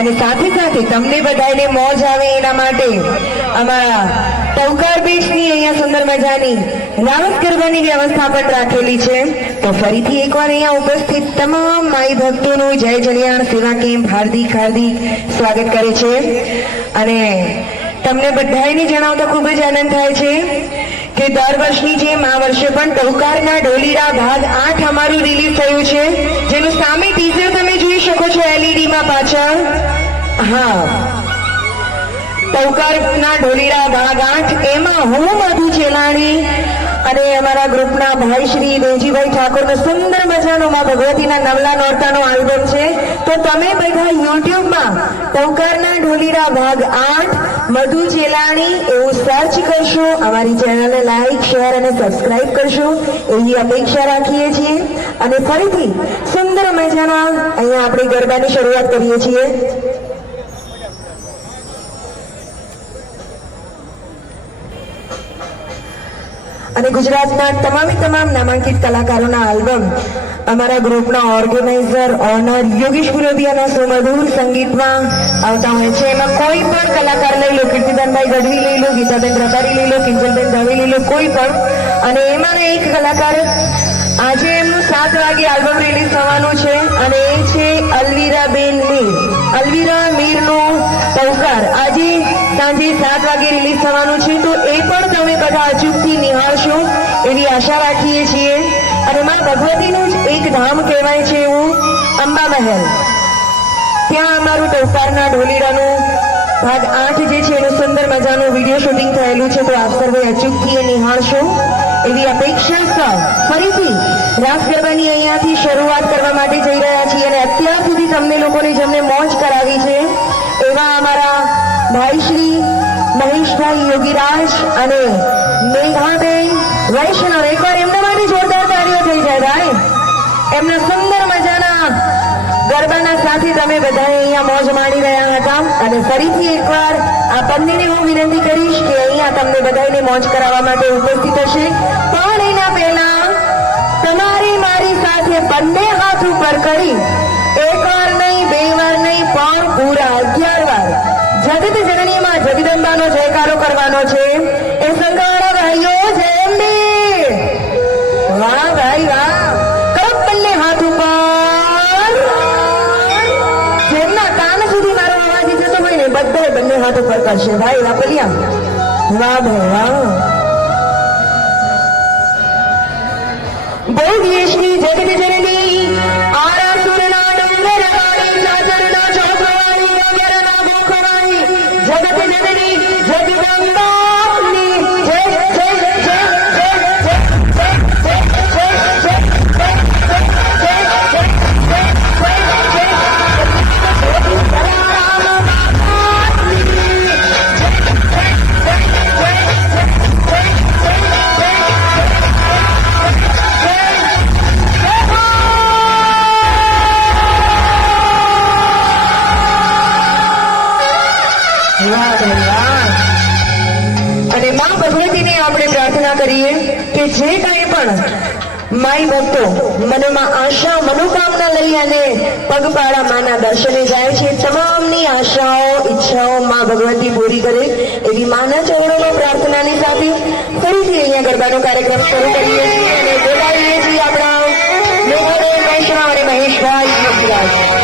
અને સાથે સાથે તમને બધાને મોજ આવે એના માટે અમારા ટવકાર બેસની અહીંયા સુંદર મજાની રાવત ગરબાની વ્યવસ્થા પણ રાખેલી છે. તો ફરીથી એકવાર અહીંયા ઉપસ્થિત તમામ માઈ ભક્તોનું જય જલિયાણ સેવા કેમ્પ હાર્દિક હાર્દિક સ્વાગત કરે છે. અને તમને બધાને જણાવતા ખૂબ જ આનંદ થાય છે કે દર વર્ષની જેમ આ વર્ષે પણ ટવકારના ઢોલીરા ભાગ આઠ અમારું રિલીઝ થયું છે. જેનું સામે ટીઝર જોઈ શકો છો એલઈડીમાં પાછળ? હા. ટવકારના ઢોલીરા ભાગ આઠ એમાં હું મધુ ચેલાણી અને અમારા ગ્રુપના ભાઈ શ્રી દેવજીભાઈ ઠાકોરનો સુંદર મજાનો માં ભગવતીના નવલા નોરતાનો આલ્બમ છે. તો તમે બધા યુટ્યુબમાં ટોંકારના ઢોલીરા ભાગ આઠ, મધુ ચેલાણી એવું સર્ચ કરશો, અમારી ચેનલને લાઈક શેર અને સબસ્ક્રાઇબ કરશો, એવી અપેક્ષા રાખીએ છીએ. અને ફરીથી સુંદર મજાના અહીંયા આપણે ગરબાની શરૂઆત કરીએ છીએ. અને ગુજરાતના તમામે તમામ નામાંકિત કલાકારોના આલ્બમ, અમારા ગ્રુપના ઓર્ગેનાઇઝર ઓનર યોગેશ ગુરોદિયાના સુમધુર સંગીતમાં આવતા હોય છે. એમાં કોઈ પણ કલાકાર લઈ લો, કીર્તિદાનભાઈ ગઢવી લઈ લો, ગીતાબેન રબારી લઈ લો, કિંજલબેન દવે લઈ લો, કોઈ પણ. અને એમાંના એક કલાકાર આજે એમનું સાત વાગે આલ્બમ રિલીઝ થવાનું છે અને એ છે અલવીરાબેન મીર અલવીરા મીરનું પૌકાર. આજે સાંજે સાત વાગે રિલીઝ થવાનું છે, તો એ પણ તમે બધા અચૂકથી નિહાળશો એવી આશા રાખીએ છીએ. અને માં ભગવતીનું જ એક ધામ કહેવાય છે એવું અંબા મહેલ ત્યાં અમારું ટોકારના ઢોલીડાનું ભાગ આઠ જે છે, એનું સુંદર મજાનું વીડિયો શૂટિંગ થયેલું છે, તો આપ સર્વે અચૂકથી નિહાળશો. એવી અપેક્ષા સૌ ફરીથી રાસ ગરબાની અહીંયાથી શરૂઆત કરવા માટે જઈ રહ્યા છીએ અને અત્યાર સુધી તમને લોકોને જેમને મોજ કરાવી છે, એવા અમારા ભાઈ શ્રી મહેશભાઈ યોગીરાજ અને મેઘાબેન, વૈષ્ણવ. એકવાર એમના માટે જોરદાર કાર્ય થઈ જાય ભાઈ. એમના સુંદર સાથે તમે બધાએ અહીંયા મોજ માણી રહ્યા હતા. અને ફરીથી એકવાર આ બંનેને હું વિનંતી કરીશ કે અહીંયા તમને બધાને મોજ કરાવવા માટે ઉપસ્થિત હશે. પણ એના પહેલા તમારે મારી સાથે બંને હાથ ઉપર કરી એક વાર નહીં, બે વાર નહીં, પણ પૂરા અગિયાર વાર જગત જનનીમાં જગદંબાનો જયકારો કરવાનો છે. બધા બંને હાથ ઉપર કરશે ભાઈ વાપરિયા. વાહ, ભાઈ, વાહ. બહુ શ્રી જગત જનની આરાસુરના જે કાંઈ પણ માઈ ભક્તો મનમાં આશા, મનોકામના લઈ અને પગપાળા માના દર્શને જાય છે, તમામની આશાઓ, ઈચ્છાઓ મા ભગવતી પૂરી કરે એવી માના ચરણોમાં પ્રાર્થનાની સાથે ફરીથી અહીંયા ગરબાનો કાર્યક્રમ શરૂ કરીએ છીએ અને બોલાવીએ છીએ આપણા અને મહેશભાઈ યોગીરાજ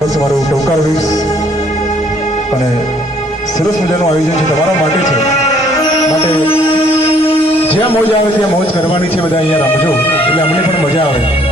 બસ મારું ટોકાર વીસ અને સરસ મજાનું આયોજન છે તમારા માટે છે. માટે જ્યાં મોજ આવે ત્યાં મોજ કરવાની છે બધા અહીંયા રમજો. એટલે અમને પણ મજા આવે.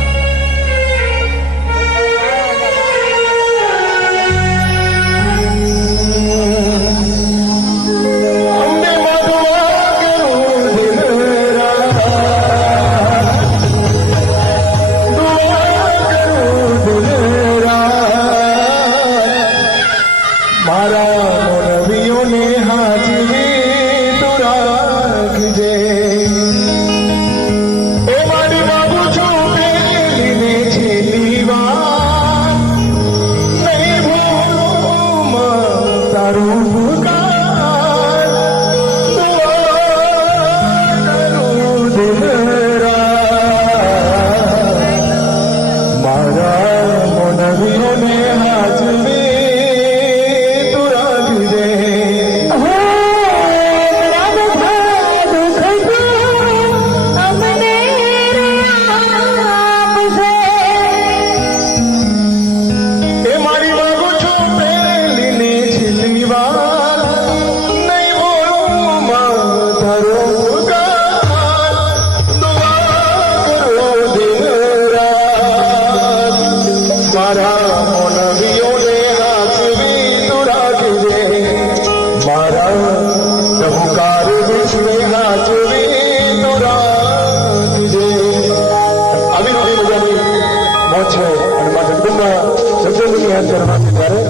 జగన్మోహన్ గారు